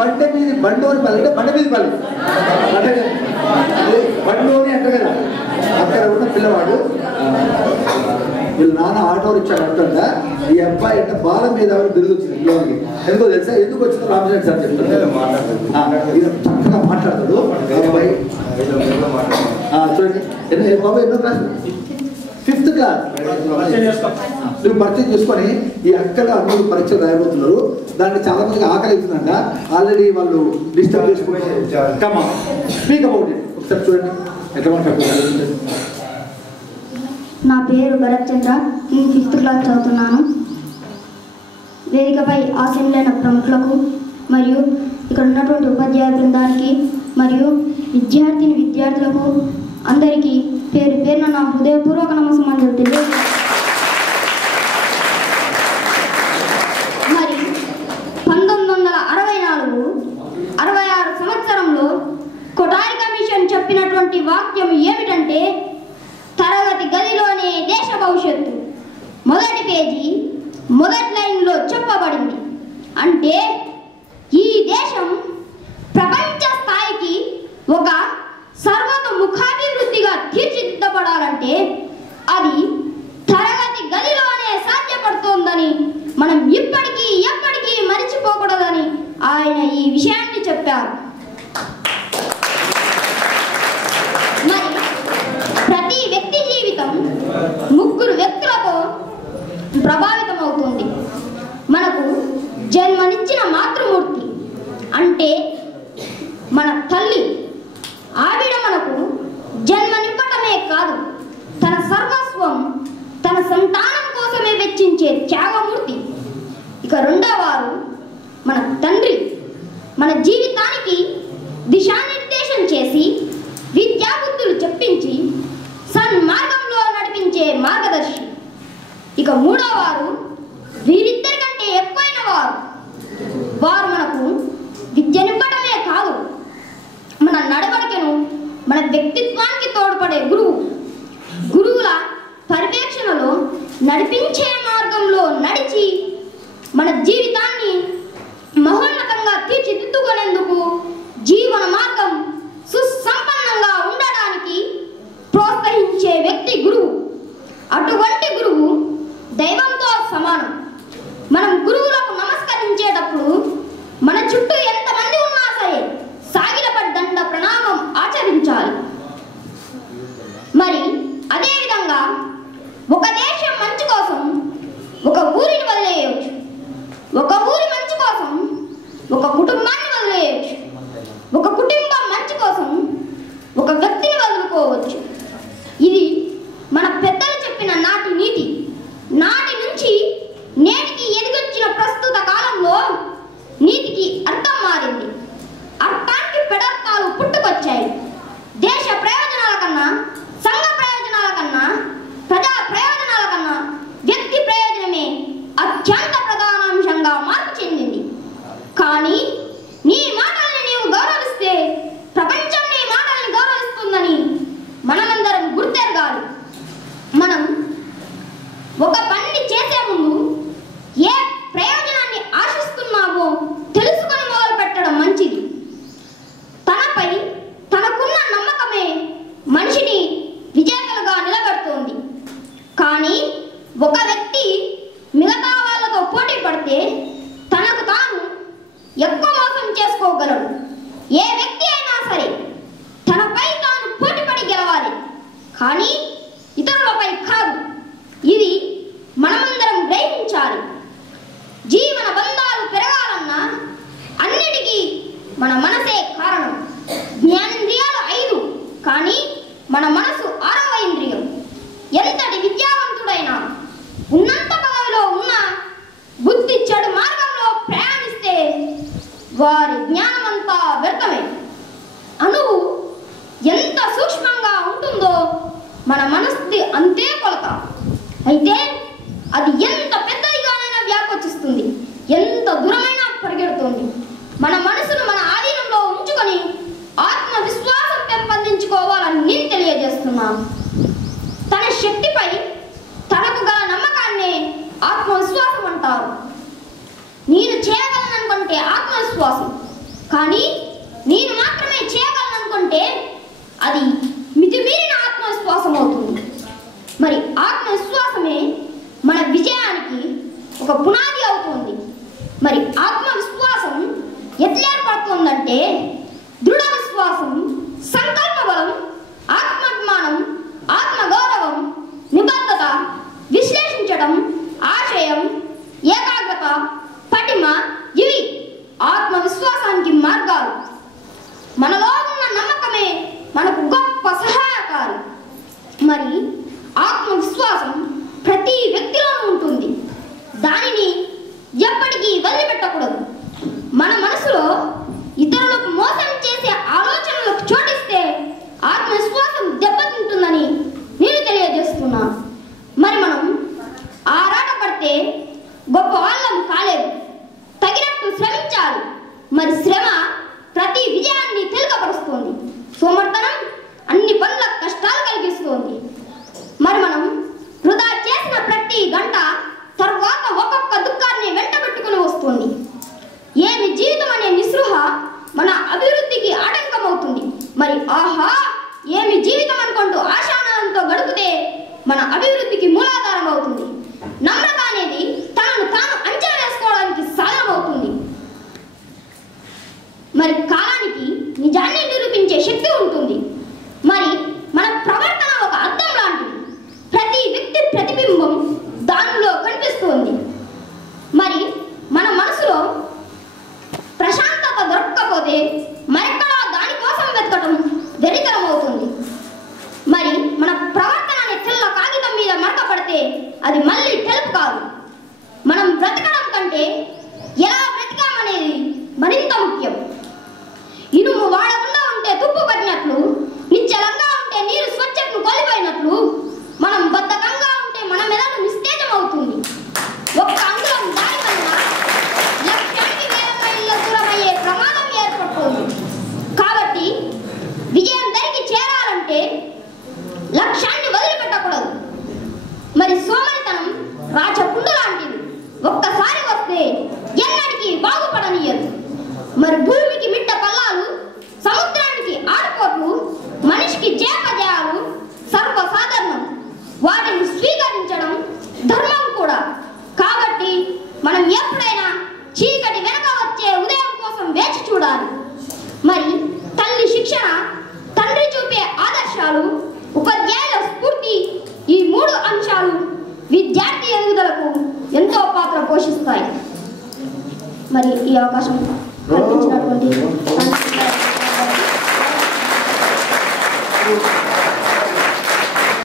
బండోని పల్లి అంటే బండ మీద పల్లి బండోని అంటారు కదా. అక్కడ ఉన్న పిల్లవాడు వీళ్ళు నాన్న ఆటో రిక్షా అంటుంటా ఈ అబ్బాయి అంటే బాల మీద తిరిగి వచ్చింది పిల్లవాడికి. ఎందుకో తెలుసా? ఎందుకు వచ్చిందో రామచంద్ర సార్ చెప్తాడు. చక్కగా మాట్లాడతాడు అబ్బాయి. చూడండి బాబాయ్ ఎన్నో క్లాస్? 5th class. నువ్వు పరిచయం చేసుకొని ఈ అక్కలు అందరూ పరీక్షలు రాయబోతున్నారు. దాన్ని చాలా మందికి ఆకలి అవుతుందంట. ఆల్రెడీ వాళ్ళు డిస్టర్బ్ చేసుకుంటారు. Speak about it. ఒకసారి చూడండి ఎట్లా మాట్లాడుతున్నారు. నా పేరు భరత్ చంద్ర. నేను 5th క్లాస్ చదువుతున్నాను. వేదికపై ఆసీనులైన ప్రముఖులకు మరియు ఇక్కడ ఉన్నటువంటి ఉపాధ్యాయ బృందానికి మరియు విద్యార్థులకు అందరికీ పేరు పేరున నా హృదయపూర్వక నమస్కారాలు తెలియజేస్తున్నాను. మరి 1964-66 సంవత్సరంలో కొఠారి కమిషన్ చెప్పినటువంటి వాక్యం ఏమిటంటే, తరగతి గదిలోనే దేశ భవిష్యత్తు. మొదటి పేజీ మొదటి లైన్లో చెప్పబడింది. అంటే ఈ దేశం ప్రపంచ స్థాయికి ఒక సర్వతోముఖాభివృద్ధిగా తీర్చిదిద్దబడాలంటే అది తరగతి గదిలోనే సాధ్యపడుతోందని మనం ఎప్పటికీ మరిచిపోకూడదని ఆయన ఈ విషయాన్ని చెప్పారు. మరి ప్రతి వ్యక్తి జీవితం 3 వ్యక్తులతో ప్రభావితం అవుతుంది. మనకు జన్మనిచ్చిన మాతృమూర్తి అంటే మన తల్లి. ఆవిడ మనకు జన్మనివ్వటమే కాదు, తన సర్వస్వం తన సంతానం కోసమే వెచ్చించే త్యాగమూర్తి. ఇక రెండవవారు మన తండ్రి. మన జీవితానికి దిశానిర్దేశం చేసి విద్యాబుద్ధులు చెప్పించి సన్మార్గంలో నడిపించే మార్గదర్శి. ఇక మూడవవారు వీరిద్దరి కంటే ఎక్కువైన వారు మనకు విద్యనివ్వడమే కాదు, మన నడవడికను మన వ్యక్తిత్వానికి తోడ్పడే గురువుల పర్యవేక్షణలో నడిపించే మార్గంలో నడిచి మన జీవితాన్ని మహోన్నతంగా తీర్చిదిద్దుకునేందుకు జీవన మార్గం సుసంపన్నంగా ఉండడానికి ప్రోత్సహించే వ్యక్తి గురువు. అటువంటి గురువు దైవంతో సమానం. మనం గురువులకు నమస్కరించేటప్పుడు మన చుట్టూ ఎంతమంది ఉన్నా సరే సాగిలపడి దండ ప్రణామం ఆచరించాలి. మరి అదేవిధంగా ఒక దేశం మంచి కోసం ఒక ఊరిని వదిలేయవచ్చు, ఒక ఊరి మంచి కోసం ఒక కుటుంబాన్ని వదిలేయవచ్చు, ఒక కుటుంబం మంచి కోసం ఒక వ్యక్తిని వదులుకోవచ్చు. ఇది మన పెద్దలు చెప్పిన నాటి నీతి. నాటి నుంచి నేటికి ఎదిగొచ్చిన ప్రస్తుత కాలంలో నీతికి అర్థం మారింది. అర్థానికి పెడర్థాలు పుట్టుకొచ్చాయి. దేశ ప్రయోజనాల కన్నా, సంఘ ప్రయోజనాల కన్నా, ప్రజా ప్రయోజనాల కన్నా వ్యక్తి ప్రయోజనమే అత్యంత ప్రధానాంశంగా మార్పు చెందింది. కానీ నీ మాటల్ని నీవు గౌరవిస్తే ప్రపంచం నీ మాటల్ని గౌరవిస్తుందని మనమందరం గుర్తెరగాలి. మనం ఒక పనిని చేసే ముందు ఏ ప్రయోజనాన్ని ఆశిస్తున్నామో తెలుసుకొని మొదలు పెట్టడం మంచిది. తనపై తనకున్న నమ్మకమే మనిషిని విజేతలుగా నిలబెడుతోంది. కానీ ఒక వ్యక్తి మిగతా వాళ్ళతో పోటీ పడితే తనకు తాను ఎక్కువ మోసం చేసుకోగలడు. ఏ వ్యక్తి అయినా సరే తనపై తాను పోటీపడి గెలవాలి, కానీ ఇతరులపై కాదు. ఇది మనమందరం గ్రహించాలి. జీవన బంధాలు పెరగాలన్నా అన్నిటికీ మన మనసే కారణం. జ్ఞానేంద్రియాలు 5, కానీ మన మనసు 6వ ఇంద్రియం. ఎంతటి విద్యావంతుడైనా ఉన్నంత పదవిలో ఉన్న బుద్ధి చెడు మార్గంలో ప్రయాణిస్తే వారి జ్ఞానమంతా వ్యర్థమే. అణువు ఎంత సూక్ష్మంగా ఉంటుందో మన మనస్సు అంతే కొలత. అయితే అది ఎంత పెద్దదిగానైనా వ్యాపించిస్తుంది, ఎంత దూరమైనా పరిగెడుతుంది. మన మనసును మన ఆధీనంలో ఉంచుకొని ఆత్మవిశ్వాసం పెంపొందించుకోవాలని నేను తెలియజేస్తున్నాను. తన శక్తిపై తనకు గల నమ్మకాన్ని ఆత్మవిశ్వాసం అంటారు. నేను చేయగలననుకుంటే ఆత్మవిశ్వాసం, కానీ నేను మాత్రమే చేయగలను అనుకుంటే అది మితిమీరిన ఆత్మవిశ్వాసం అవుతుంది. మరి ఆత్మవిశ్వాసమే మన విజయానికి ఒక పునాది అవుతుంది. మరి ఆత్మవిశ్వాసం ఎట్లా ఏర్పడుతుందంటే దృఢ విశ్వాసం, సంకల్ప బలం, ఆత్మాభిమానం, ఆత్మగౌరవం, నిబద్ధత, విశ్లేషించడం, ఆశయం, ఏకాగ్రత, పటిమ, ఇవి ఆత్మవిశ్వాసానికి మార్గాలు. మనలో ఉన్న నమ్మకమే మనకు గొప్ప సహాయకారి. మరి ఆత్మవిశ్వాసం ప్రతి వ్యక్తిలోనూ ఉంటుంది. దానిని ఎప్పటికీ వదిలిపెట్టకూడదు. మన మనసులో ఇతరులకు మోసం చేసే ఆలోచనలకు చోటిస్తే ఆత్మవిశ్వాసం దెబ్బతింటుందని నేను తెలియజేస్తున్నాను. మరి మనం ఆరాటపడితే గొప్ప వాళ్ళం కాలేదు. తగినట్టు శ్రమించాలి. మరి శ్రమ ప్రతి విజయాన్ని తేలికపరుస్తుంది. సోమర్థనం అన్ని పనులకు కష్టాలు కలిగిస్తుంది. మరి మనం వృధా చేసిన ప్రతి గంట తర్వాత ఒక్కొక్క దుఃఖాన్ని వెంటబెట్టుకుని వస్తుంది. ఏమి జీవితం అనే నిస్పృహ మన అభివృద్ధికి ఆటంకమవుతుంది. మరి ఆహా ఏమి జీవితం అనుకుంటూ ఆశానంతో గడిపితే మన అభివృద్ధికి మూలాధారం అవుతుంది. నమ్రత అనేది తనను తాను అంచనా వేసుకోవడానికి సాధనం అవుతుంది. మరి కాలానికి నిజాన్ని నిరూపించే శక్తి ఉంటుంది. మరి మన ప్రవర్తన ఒక అద్దం లాంటిది. ప్రతి వ్యక్తి ప్రతిబింబం దానిలో కనిపిస్తుంది. మరి మన మనసులో ప్రశాంతత దొరకకపోతే మరెక్కడా దానికోసం వెతకటం వెరితరం అవుతుంది. మరి మన ప్రవర్తన అనే తెల్ల కాగితం మీద మరక పడితే అది మళ్ళీ తెలుపు కాదు. మనం బ్రతకడం కంటే ఎలా బ్రతికామనేది మరింత ముఖ్యం. ఇనుము వాడకుండా ఉంటే తుప్పు పట్టినట్లు, నిశ్చలంగా ఉంటే నీరు స్వచ్ఛతను కోల్పోయినట్లు, మనం బద్ధకంగా ఉంటే మన మెదడు నిస్తేజం అవుతుంది. ఒక్క అంగుళం దాని వల్ల లక్ష్యానికి వేల మైళ్ళ దూరమయ్యే ప్రమాదం ఏర్పడుతుంది. కాబట్టి విజయం ధరికి చేరాలంటే లక్ష్యాన్ని వదిలిపెట్టకూడదు. మరి సోమరితనం రాచపుండు లాంటిది. ఒక్కసారి వస్తే ఎన్నటికీ బాగుపడనీయదు. మరి భూమికి మిట్ట పల్లాలు, సముద్రానికి ఆడుకోట్లు, మనిషికి చేపజయాలు సర్వసాధారణం. వాటిని స్వీకరించడం ధర్మం కూడా. కాబట్టి మనం ఎప్పుడైనా చీకటి వెనక వచ్చే ఉదయం కోసం వేచి చూడాలి. మరి తల్లి శిక్షణ, తండ్రి చూపే ఆదర్శాలు, ఉపాధ్యాయుల స్ఫూర్తి, ఈ మూడు అంశాలు విద్యార్థి ఎదుగుదలకు ఎంతో పాత్ర పోషిస్తాయి. మరి ఈ అవకాశం కల్పించినటువంటి